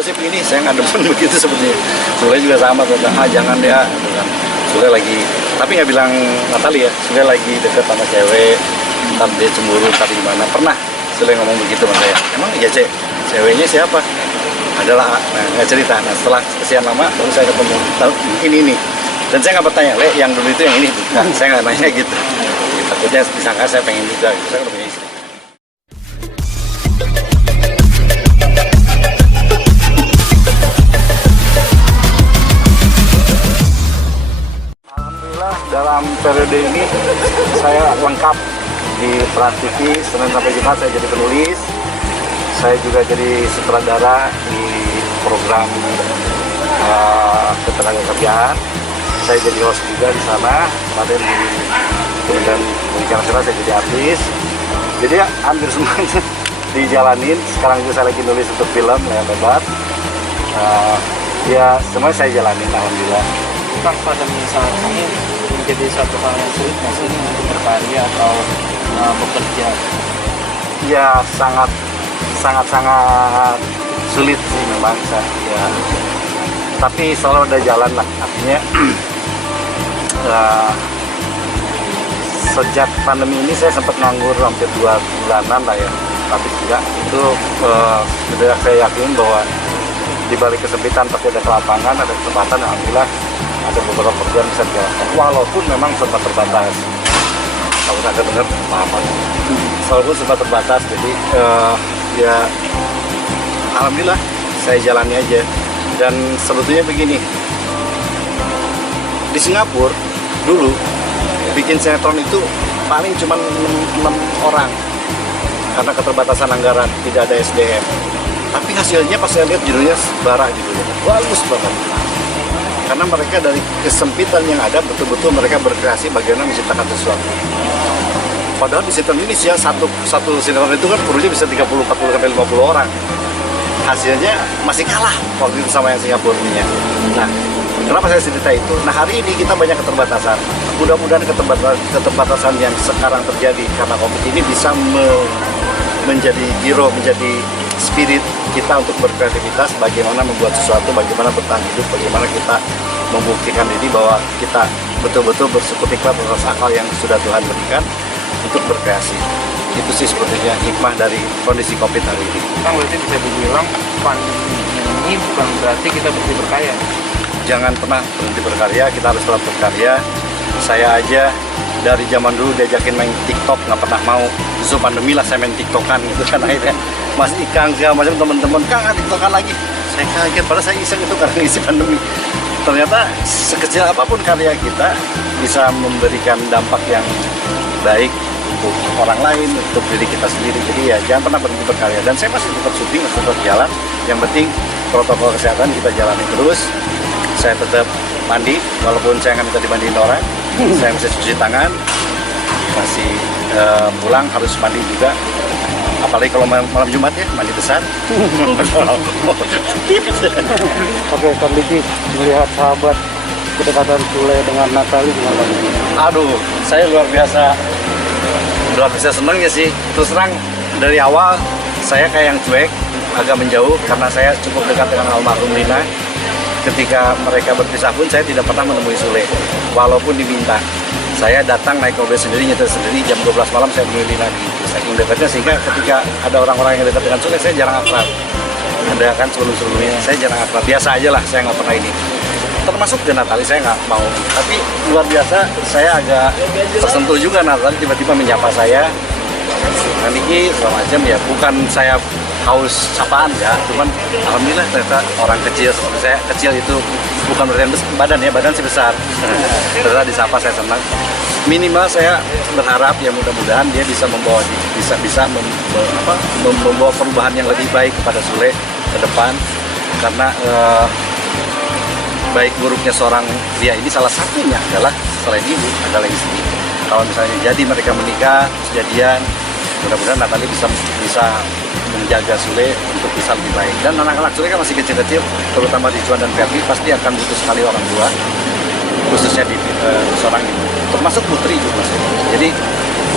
gosip ini, saya nggak demen begitu sepertinya. Sule juga sama, jangan dia, gitu kan. Sule lagi, tapi nggak bilang Natali ya, Sule lagi deket sama cewek, ntar dia cemburu, tapi gimana? Pernah Sule ngomong begitu sama saya, emang iya cek, ceweknya siapa? Adalah, nah nggak cerita. Nah setelah sekian lama baru saya ketemu, tahu ini. Dan saya nggak bertanya, Le, yang dulu itu yang ini, bukan. Saya nggak nanya gitu. Takutnya disangka saya pengen juga, gitu. Saya udah punya istri. Alhamdulillah dalam periode ini saya lengkap di Trans TV. Senin sampai Jumat saya jadi penulis. Saya juga jadi sutradara di program ketenagakerjaan. Saya jadi host juga di sana. Kemarin di Kementerian Pendidikan Nasional saya jadi artis. Jadi ya, hampir semuanya dijalanin. Sekarang juga saya lagi nulis untuk film Layar Lebar. Ya semuanya saya jalanin, alhamdulillah. Kang, pada misalnya ini menjadi satu hal yang sulit nggak sih untuk berkarya atau bekerja? Ya sangat sulit sih memang ya. Tapi selalu ada jalan lah, artinya sejak pandemi ini saya sempat nganggur hampir 2 bulanan lah ya, tapi juga itu sudah saya yakin bahwa di balik kesempitan pasti ada kelapangan, ada kesempatan. Alhamdulillah ada beberapa pekerjaan bisa dijalankan walaupun memang sempat terbatas. Kalau nggak dengar apa-apa, walaupun sempat terbatas, jadi ya alhamdulillah saya jalani aja. Dan sebetulnya begini, di Singapura dulu bikin sinetron itu paling cuma 6 orang karena keterbatasan anggaran, tidak ada SDM. Tapi hasilnya pas saya lihat judulnya bara gitu, bagus banget. Karena mereka dari kesempitan yang ada betul-betul mereka berkreasi bagaimana menciptakan sesuatu. Padahal di sinetron ini sih satu sinetron itu kan krunya bisa 30, 40, sampai 50 orang. Hasilnya masih kalah waktu itu sama yang Singapura punya. Nah, kenapa saya cerita itu? Nah, hari ini kita banyak keterbatasan. Mudah-mudahan keterbatasan yang sekarang terjadi karena COVID ini bisa menjadi hero, menjadi spirit kita untuk berkreativitas, bagaimana membuat sesuatu, bagaimana bertahan hidup, bagaimana kita membuktikan diri bahwa kita betul-betul bersekutu atas akal yang sudah Tuhan berikan untuk berkreasi. Itu sih sebetulnya hikmah dari kondisi COVID hari ini. Kang, berarti bisa dibilang pandemi ini bukan berarti kita berhenti berkarya. Jangan pernah berhenti berkarya, kita harus tetap berkarya. Saya aja dari zaman dulu diajakin main TikTok, nggak pernah mau. Justru pandemi lah saya main TikTokan gitu kan akhirnya. Mas Ikang segala macam teman-teman, Kang TikTokan lagi. Saya kaget, padahal saya iseng itu karena isi pandemi. Ternyata sekecil apapun karya kita bisa memberikan dampak yang baik untuk orang lain, untuk diri kita sendiri. Jadi ya jangan pernah berhenti berkarya. Dan saya masih tetap syuting, masih tetap jalan. Yang penting protokol kesehatan kita jalani terus. Saya tetap mandi, walaupun saya nggak minta dimandiin orang. Saya masih cuci tangan, masih pulang harus mandi juga. Apalagi kalau malam Jumat ya, mandi besar. Oke, Kang Diki, melihat sahabat kedekatan Sule dengan Natali gimana? Aduh, saya luar biasa senangnya sih. Terus terang dari awal saya kayak yang cuek, agak menjauh karena saya cukup dekat dengan almarhum Lina. Ketika mereka berpisah pun saya tidak pernah menemui Sule, walaupun diminta. Saya datang naik mobil sendiri, nyetir sendiri, jam 12 malam saya menemui Lina di saking dekatnya, sehingga ketika ada orang-orang yang dekat dengan Sule, saya jarang akrab. Ada kan sebelum-sebelumnya saya jarang akrab, biasa aja lah, saya nggak pernah ini. Termasuk ke Natali saya nggak mau, tapi luar biasa saya agak tersentuh juga. Natali tiba-tiba menyapa saya, Kang Diki segala macam ya, bukan saya haus sapaan ya, cuman alhamdulillah ternyata orang kecil seperti saya, kecil itu bukan berarti badan ya, badan sih besar. Ternyata disapa saya senang. Minimal saya berharap ya mudah-mudahan dia bisa membawa membawa perubahan yang lebih baik kepada Sule ke depan, karena baik buruknya seorang pria ini salah satunya adalah selain ibu adalah istri. Kalau misalnya jadi mereka menikah, jadian, mudah-mudahan Natali bisa menjaga Sule untuk bisa lebih baik. Dan anak-anak Sule kan masih kecil-kecil, terutama di Juan dan Ferdi, pasti akan butuh sekali orang tua, khususnya di seorang ibu, termasuk putri juga. Jadi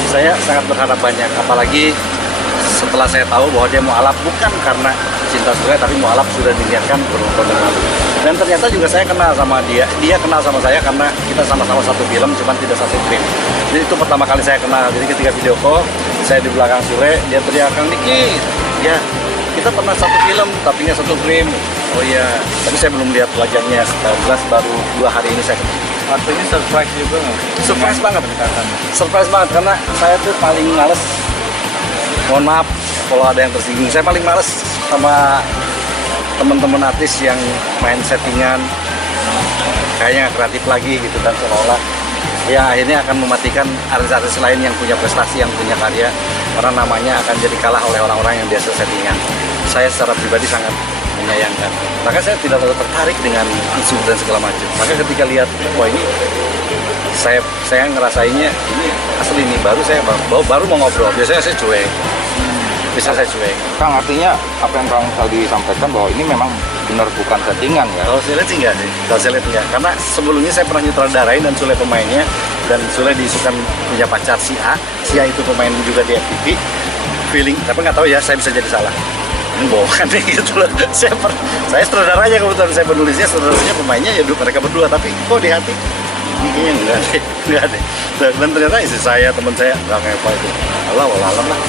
saya sangat berharap banyak, apalagi setelah saya tahu bahwa dia mau alaf bukan karena pecinta Sule, tapi mualaf sudah diniatkan bertahun yang lalu. Dan ternyata juga saya kenal sama dia kenal sama saya karena kita sama-sama satu film, cuman tidak satu film. Jadi itu pertama kali saya kenal. Jadi ketika video call, saya di belakang Sule, dia teriak, "Kang Diki, ya kita pernah satu film, tapi nggak satu frame." Oh iya, tapi saya belum lihat wajahnya, jelas baru 2 hari ini saya ketemu. Artinya surprise juga nggak? Surprise banget, surprise banget karena saya tuh paling males. Mohon maaf kalau ada yang tersinggung. Saya paling males sama teman-teman artis yang main settingan, kayaknya nggak kreatif lagi gitu, dan seolah-olah ya akhirnya akan mematikan artis-artis lain yang punya prestasi, yang punya karya, karena namanya akan jadi kalah oleh orang-orang yang biasa settingan. Saya secara pribadi sangat menyayangkan. Maka saya tidak terlalu tertarik dengan isu dan segala macam. Maka ketika lihat, wah ini saya ngerasainnya ini asli ini, baru mau ngobrol. Biasanya saya cuek. Kang, artinya apa yang Kang tadi sampaikan bahwa ini memang benar bukan settingan ya? Kalau saya lihat sih enggak sih. Kalau saya lihat enggak. Karena sebelumnya saya pernah nyutradarain dan Sule pemainnya, dan Sule diisukan punya pacar si A. Si A itu pemain juga di FTV. Feeling, tapi nggak tahu ya, saya bisa jadi salah. Ini bohongan nih gitu loh. Saya sutradaranya, kebetulan saya penulisnya, sutradaranya pemainnya ya mereka berdua, tapi kok di hati ini kayaknya enggak deh. Dan ternyata istri saya, teman saya nggak apa itu. Alam lah.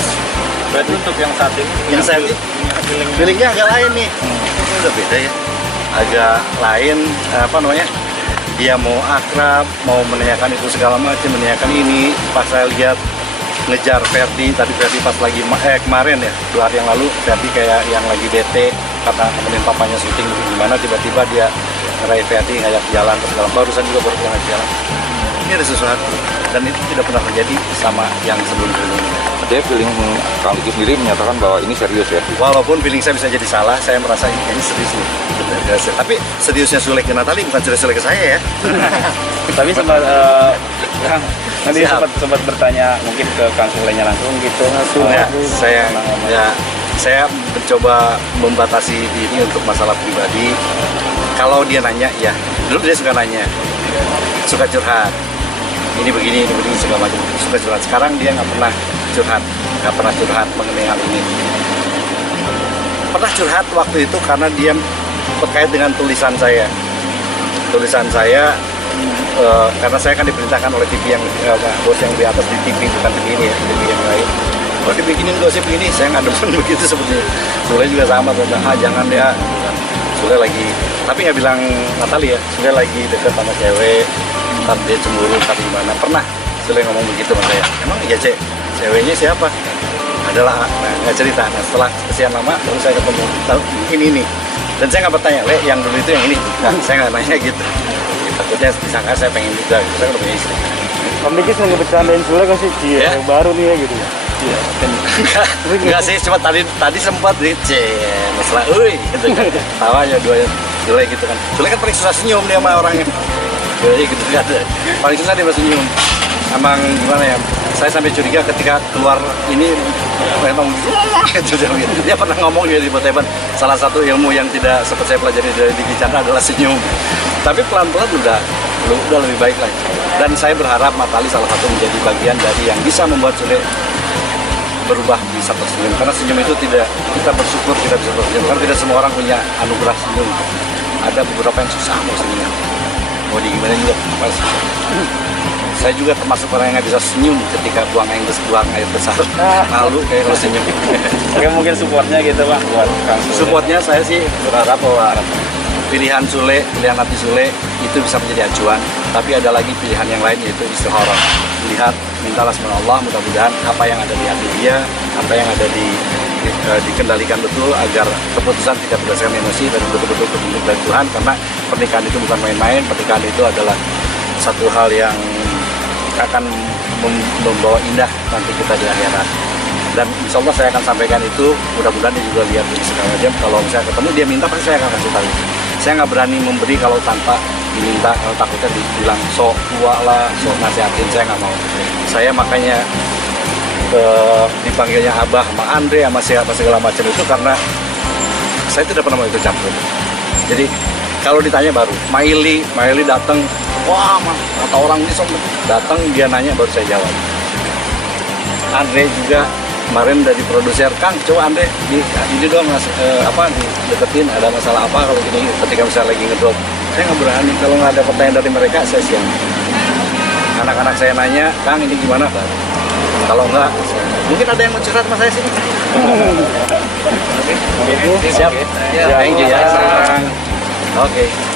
Berarti untuk yang saat ini, Yang saya feelingnya agak lain nih. Ini udah beda ya. Agak lain, apa namanya? Dia mau akrab, mau menanyakan itu segala macam, menanyakan ini. Pas saya lihat ngejar Ferdi, tadi Ferdi pas lagi kemarin ya, 2 hari yang lalu, Ferdi kayak yang lagi bete karena temenin papanya syuting gimana, tiba-tiba dia ngeraih Ferdi, ngajak jalan terus segala. Barusan juga baru ngajak jalan. Ini ada sesuatu, dan itu tidak pernah terjadi sama yang sebelum-sebelumnya. Dia feeling Kang Diki sendiri menyatakan bahwa ini serius ya? Walaupun feeling saya bisa jadi salah, saya merasa ini serius nih. Tapi seriusnya Sule ke Natali bukan serius Sule ke saya ya. tapi sempat Kang, nanti Siap. sempat bertanya mungkin ke Kang Sulenya langsung gitu. Ya, saya mencoba membatasi diri untuk masalah pribadi. Kalau dia nanya, ya dulu dia suka nanya, suka curhat. Ini begini segala macam, suka curhat. Sekarang dia nggak pernah curhat mengenai hal ini. Pernah curhat waktu itu karena dia terkait dengan tulisan saya. Karena saya kan diperintahkan oleh TV yang bos yang di atas di TV, bukan TV ini ya, TV yang lain. Kalau dibikinin gosip ini, saya nggak demen begitu sebetulnya. Sule juga sama, tentang jangan deh. Sule lagi, tapi nggak bilang Natali ya, Sule lagi dekat sama cewek, ntar dia cemburu, ntar gimana. Pernah Sule ngomong begitu sama saya. Emang iya cek, ceweknya siapa? Adalah nah, nggak cerita. Nah, setelah sekian lama baru saya ketemu, tahu ini. Dan saya nggak bertanya, Le, yang dulu itu yang ini. Nah, saya nggak nanya gitu. Takutnya disangka saya pengen juga, gitu. Saya udah punya istri. Om Diki sering bercandain Sule kan sih, Ya. yang baru nih ya gitu ya. Iya. Enggak sih, cuma tadi sempat masalah, gitu kan. Tawa aja duanya, Sule gitu kan. Sule kan paling susah senyum dia sama orangnya. Jadi gitu kan. Paling susah dia senyum. Emang gimana ya? Saya sampai curiga ketika keluar ini memang dia pernah ngomong di Boteban, salah satu ilmu yang tidak sempat saya pelajari dari Diki Chandra adalah senyum. Tapi pelan-pelan udah lebih baik lagi. Dan saya berharap Natali salah satu menjadi bagian dari yang bisa membuat Sule berubah bisa tersenyum. Karena senyum itu tidak, kita bersyukur kita bisa tersenyum. Karena tidak semua orang punya anugerah senyum. Ada beberapa yang susah mau senyum. Mau di gimana juga pasti. Saya juga termasuk orang yang nggak bisa senyum ketika buang air besar. Malu kayak kalau senyum. Oke, mungkin supportnya gitu Bang buat Kang Sule. Supportnya saya sih berharap bahwa pilihan hati Sule itu bisa menjadi acuan. Tapi ada lagi pilihan yang lain, yaitu istikharah. Lihat, mintalah sama Allah, mudah-mudahan apa yang ada di hati dia, apa yang ada dikendalikan betul agar keputusan tidak berdasarkan emosi dan betul-betul petunjuk dari Tuhan. Karena pernikahan itu bukan main-main, pernikahan itu adalah satu hal yang akan membawa indah nanti kita di akhirat. Dan insya Allah saya akan sampaikan itu, mudah-mudahan dia juga lihat ini segala macam. Kalau saya ketemu dia minta, pasti saya akan kasih tahu. Saya nggak berani memberi kalau tanpa diminta, kalau takutnya dibilang sok tua lah, sok nasihatin, saya nggak mau. Saya makanya dipanggilnya Abah sama Andre sama siapa segala macam itu karena saya tidak pernah mau ikut campur. Jadi kalau ditanya baru, Maili datang, wah kata orang ini sok datang, dia nanya baru saya jawab. Andre juga kemarin dari produser, Kang coba ande ini dong deketin ada masalah apa kalau gini ketika misalnya lagi ngedrop. Saya nggak berani kalau nggak ada pertanyaan dari mereka, saya siap. Anak-anak saya nanya, Kang ini gimana Pak? Kalau enggak, mungkin ada yang mau curhat sama saya sini. Oke. Siap. Ya, Thank you ya. sama-sama. Oke.